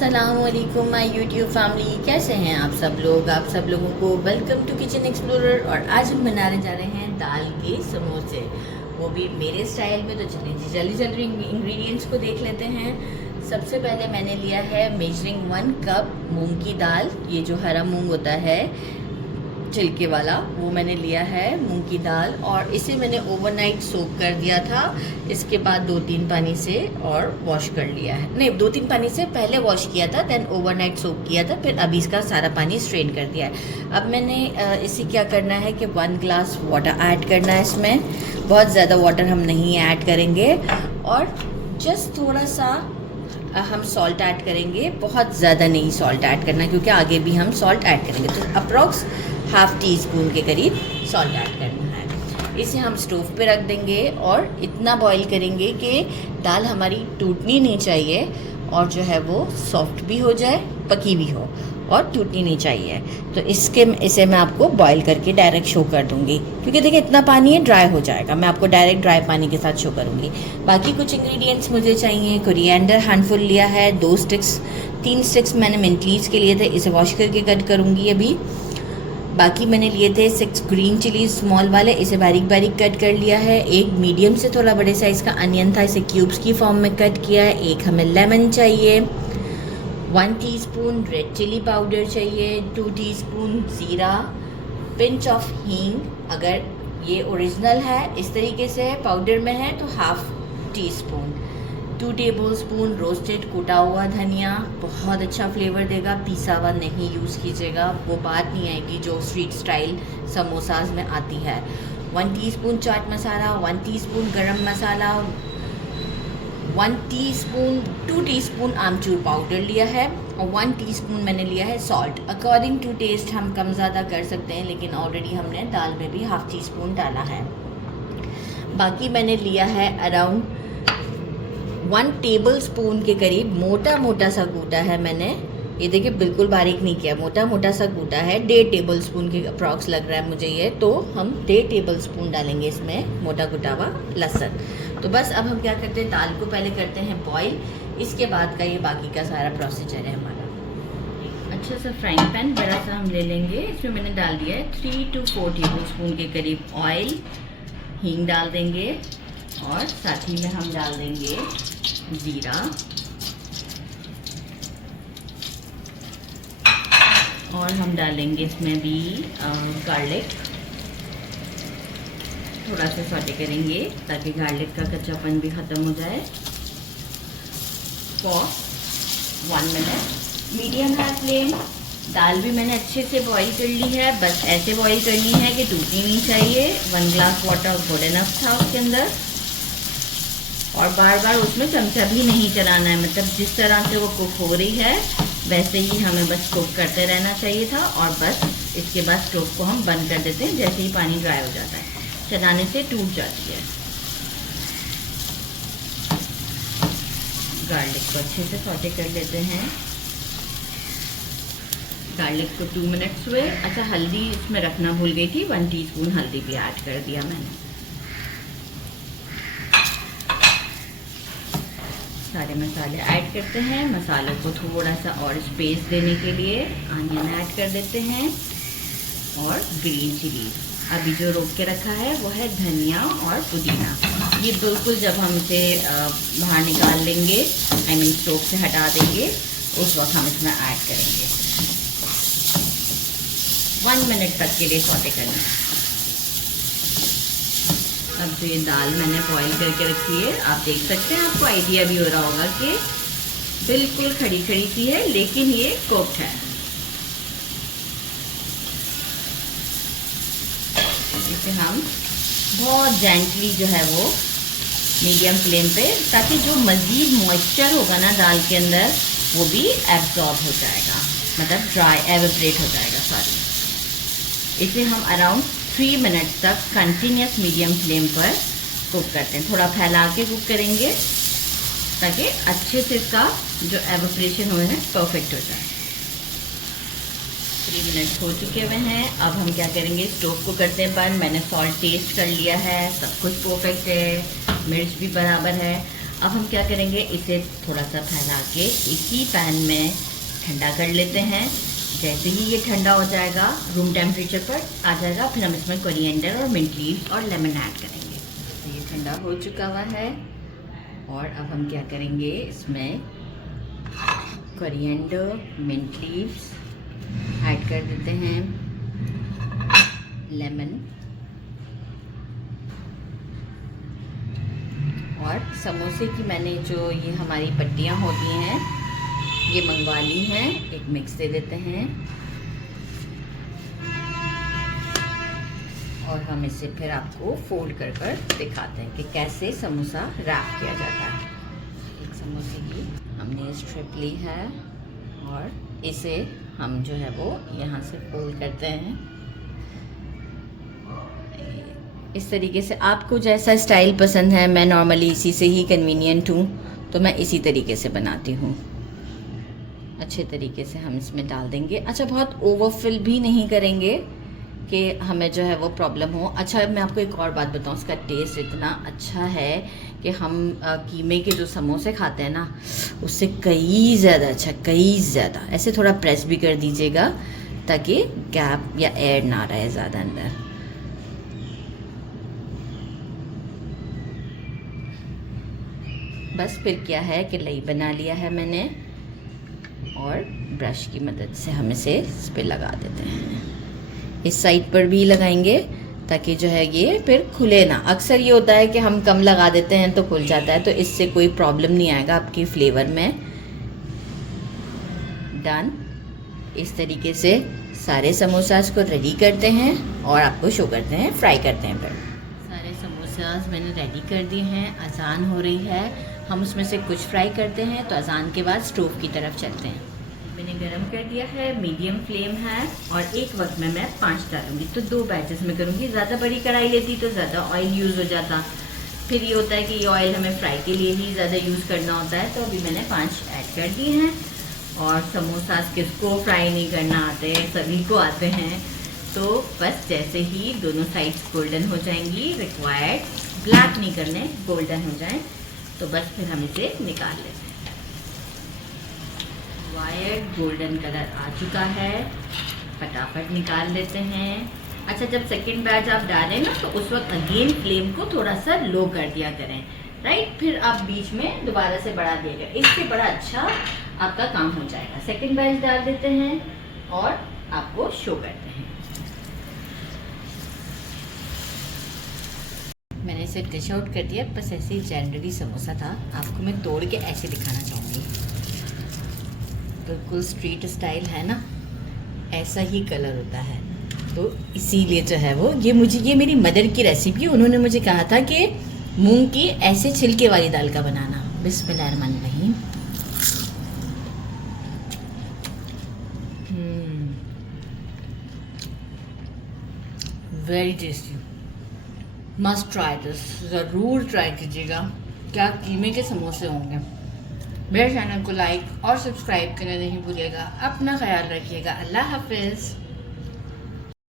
अस्सलामुअलैकुम my YouTube family, कैसे हैं आप सब लोग। आप सब लोगों को वेलकम टू किचन एक्सप्लोरर। और आज हम बनाने जा रहे हैं दाल के समोसे, वो भी मेरे स्टाइल में। तो चलिए जी जल्दी जल्दी इंग्रेडिएंट्स को देख लेते हैं। सबसे पहले मैंने लिया है मेजरिंग 1 कप मूंग की दाल। ये जो हरा मूंग होता है छिलके वाला, वो मैंने लिया है मूंग की दाल। और इसे मैंने ओवरनाइट सोक कर दिया था। इसके बाद 2-3 पानी से और वॉश कर लिया है। नहीं, 2-3 पानी से पहले वॉश किया था, देन ओवरनाइट सोक किया था, फिर अभी इसका सारा पानी स्ट्रेन कर दिया है। अब मैंने इसे क्या करना है कि 1 ग्लास वाटर ऐड करना है इसमें। बहुत ज़्यादा वाटर हम नहीं ऐड करेंगे। और जस्ट थोड़ा सा हम सॉल्ट ऐड करेंगे। बहुत ज़्यादा नहीं सॉल्ट ऐड करना, क्योंकि आगे भी हम सॉल्ट ऐड करेंगे। तो अप्रॉक्स ½ टीस्पून के करीब सॉल्ट ऐड करना है। इसे हम स्टोव पे रख देंगे और इतना बॉईल करेंगे कि दाल हमारी टूटनी नहीं चाहिए, और जो है वो सॉफ्ट भी हो जाए, पकी भी हो, और टूटनी नहीं चाहिए। तो इसे मैं आपको बॉईल करके डायरेक्ट शो कर दूंगी, क्योंकि देखिए इतना पानी है, ड्राई हो जाएगा। मैं आपको डायरेक्ट ड्राई पानी के साथ शो करूंगी। बाकी कुछ इंग्रेडिएंट्स मुझे चाहिए। कोरिएंडर हैंडफुल लिया है, 3 स्टिक्स मैंने मिंट लीव्स के लिए थे, इसे वॉश करके कट करूंगी अभी। बाकी मैंने लिए थे 6 ग्रीन चिलीज स्मॉल वाले, इसे बारीक बारीक कट कर लिया है। एक मीडियम से थोड़ा बड़े साइज़ का अनियन था, इसे क्यूब्स की फॉर्म में कट किया है। एक हमें लेमन चाहिए। 1 टीस्पून रेड चिली पाउडर चाहिए। 2 टीस्पून ज़ीरा। पिंच ऑफ हींग, अगर ये ओरिजिनल है इस तरीके से पाउडर में है तो ½ टीस्पून। 2 टेबलस्पून रोस्टेड कूटा हुआ धनिया, बहुत अच्छा फ्लेवर देगा। पिसा हुआ नहीं यूज़ कीजिएगा, वो बात नहीं आएगी जो स्ट्रीट स्टाइल समोसाज में आती है। 1 टीस्पून चाट मसाला, 1 टीस्पून गरम मसाला, 2 टीस्पून आमचूर पाउडर लिया है, और 1 टीस्पून मैंने लिया है सॉल्ट। अकॉर्डिंग टू टेस्ट हम कम ज़्यादा कर सकते हैं, लेकिन ऑलरेडी हमने दाल में भी ½ टीस्पून डाला है। बाकी मैंने लिया है अराउंड 1 टेबलस्पून के करीब मोटा मोटा सा कूटा है मैंने। ये देखिए बिल्कुल बारीक नहीं किया, मोटा मोटा सा कूटा है। 1.5 टेबलस्पून के अप्रॉक्स लग रहा है मुझे ये। तो हम 1.5 टेबलस्पून डालेंगे इसमें मोटा कुटा हुआ लहसुन। तो बस अब हम क्या करते हैं, दाल को पहले करते हैं बॉईल, इसके बाद का ये बाकी का सारा प्रोसीजर है हमारा। अच्छा सा फ्राइंग पैन बड़ा सा हम ले लेंगे। इसमें मैंने डाल दिया है 3 to 4 टेबलस्पून के करीब ऑयल। हींग डाल देंगे, और साथ ही में हम डाल देंगे जीरा, और हम डालेंगे इसमें भी गार्लिक। थोड़ा सा सौटे करेंगे ताकि गार्लिक का कच्चापन भी ख़त्म हो जाए। फॉर 1 मिनट मीडियम है फ्लेम। दाल भी मैंने अच्छे से बॉईल कर ली है, बस ऐसे बॉईल करनी है कि टूटनी नहीं चाहिए। 1 ग्लास वाटर गुड इनफ था उसके अंदर, और बार बार उसमें चमचा भी नहीं चलाना है। मतलब जिस तरह से वो कुक हो रही है वैसे ही हमें बस कुक करते रहना चाहिए था। और बस इसके बाद स्टोव को हम बंद कर देते हैं जैसे ही पानी ड्राई हो जाता है। चलाने से टूट जाती है। गार्लिक को अच्छे से सौटे कर लेते हैं। गार्लिक को 2 मिनट्स हुए। अच्छा, हल्दी इसमें रखना भूल गई थी, 1 टीस्पून हल्दी भी ऐड कर दिया मैंने। सारे मसाले ऐड करते हैं। मसालों को थोड़ा सा और स्पेस देने के लिए अनियन ऐड कर देते हैं, और ग्रीन चिली अभी जो रोक के रखा है वो है धनिया और पुदीना। ये बिल्कुल जब हम इसे बाहर निकाल लेंगे, आई मीन स्टोव से हटा देंगे, उस वक्त हम इसमें ऐड करेंगे। 1 मिनट तक के लिए सौटे करना है। अब जो ये दाल मैंने बॉईल करके रखी है, आप देख सकते हैं, आपको आइडिया भी हो रहा होगा कि बिल्कुल खड़ी खड़ी सी है, लेकिन ये कुक्ड है। इसे हम बहुत जेंटली जो है वो मीडियम फ्लेम पे, ताकि जो मज़ीद मॉइस्चर होगा ना दाल के अंदर वो भी एब्जॉर्ब हो जाएगा, मतलब एवेपोरेट हो जाएगा। सॉरी, इसे हम अराउंड 3 मिनट तक कंटिन्यूस मीडियम फ्लेम पर कुक करते हैं। थोड़ा फैला के कुक करेंगे ताकि अच्छे से इसका जो एवेपोरेशन हो है परफेक्ट हो जाए। 3 मिनट हो चुके हुए हैं। अब हम क्या करेंगे, स्टोव को करते हैं बंद। मैंने सॉल्ट टेस्ट कर लिया है, सब कुछ परफेक्ट है, मिर्च भी बराबर है। अब हम क्या करेंगे, इसे थोड़ा सा फैला के इसी पैन में ठंडा कर लेते हैं। जैसे ही ये ठंडा हो जाएगा, रूम टेम्परेचर पर आ जाएगा, फिर हम इसमें कोरिएंडर और मिंट लीव्स और लेमन ऐड करेंगे। तो ये ठंडा हो चुका हुआ है और अब हम क्या करेंगे, इसमें कोरिएंडर, मिंट लीव्स ऐड कर देते हैं, लेमन और समोसे की मैंने जो ये हमारी पट्टियाँ होती हैं ये मंगवा ली हैं, एक मिक्स दे देते हैं और हम इसे फिर आपको फोल्ड कर दिखाते हैं कि कैसे समोसा रैप किया जाता है। एक समोसे की हमने स्ट्रिप ली है और इसे हम जो है वो यहाँ से फोल्ड करते हैं इस तरीके से। आपको जैसा स्टाइल पसंद है, मैं नॉर्मली इसी से ही कन्वीनियंट हूँ तो मैं इसी तरीके से बनाती हूँ। अच्छे तरीके से हम इसमें डाल देंगे। अच्छा, बहुत ओवरफिल भी नहीं करेंगे कि हमें जो है वो प्रॉब्लम हो। अच्छा, मैं आपको एक और बात बताऊँ, उसका टेस्ट इतना अच्छा है कि हम कीमे के जो समोसे खाते हैं ना, उससे कई ज़्यादा अच्छा, कई ज़्यादा। ऐसे थोड़ा प्रेस भी कर दीजिएगा ताकि गैप या एयर ना रहे ज़्यादा अंदर। बस फिर क्या है कि लई बना लिया है मैंने और ब्रश की मदद से हम इसे इस पर लगा देते हैं। इस साइड पर भी लगाएंगे ताकि जो है ये फिर खुले ना। अक्सर ये होता है कि हम कम लगा देते हैं तो खुल जाता है, तो इससे कोई प्रॉब्लम नहीं आएगा आपकी फ्लेवर में। डन। इस तरीके से सारे समोसास को रेडी करते हैं और आपको शो करते हैं, फ्राई करते हैं। फिर सारे समोसास मैंने रेडी कर दिए हैं। अजान हो रही है, हम उसमें से कुछ फ्राई करते हैं तो अजान के बाद स्टोव की तरफ चलते हैं। मैंने गरम कर दिया है, मीडियम फ्लेम है और एक वक्त में मैं 5 डालूंगी, तो 2 बैचेस में करूँगी। ज़्यादा बड़ी कढ़ाई लेती तो ज़्यादा ऑयल यूज़ हो जाता, फिर ये होता है कि ये ऑयल हमें फ्राई के लिए ही ज़्यादा यूज़ करना होता है। तो अभी मैंने 5 ऐड कर दिए हैं। और समोसा किसको फ्राई नहीं करना आते, सभी को आते हैं। तो बस जैसे ही दोनों साइड्स गोल्डन हो जाएंगी, रिक्वायर्ड ब्लैक नहीं करने, गोल्डन हो जाए तो बस फिर हम इसे निकाल लेते हैं। वायर्ड गोल्डन कलर आ चुका है, फटाफट निकाल लेते हैं। अच्छा, जब सेकंड बैच आप डालें ना तो उस वक्त अगेन फ्लेम को थोड़ा सा लो कर दिया करें, राइट। फिर आप बीच में दोबारा से बढ़ा दिएगा, इससे बड़ा अच्छा आपका काम हो जाएगा। सेकंड बैच डाल देते हैं और आपको शो करते हैं। मैंने इसे डिश आउट कर दिया, बस ऐसे ही जनरली समोसा था, आपको मैं तोड़ के ऐसे दिखाना चाहूँगी। बिल्कुल स्ट्रीट स्टाइल है ना, ऐसा ही कलर होता है। तो इसीलिए जो है वो ये मेरी मदर की रेसिपी, उन्होंने मुझे कहा था कि मूंग की ऐसे छिलके वाली दाल का बनाना। बिस्मिल्लाहिर्रहमानिर्रहीम। Very tasty, must try this, ज़रूर ट्राई कीजिएगा। क्या कीमे के समोसे होंगे। मेरे चैनल को लाइक और सब्सक्राइब करना नहीं भूलिएगा। अपना ख्याल रखिएगा। अल्लाह हाफिज़।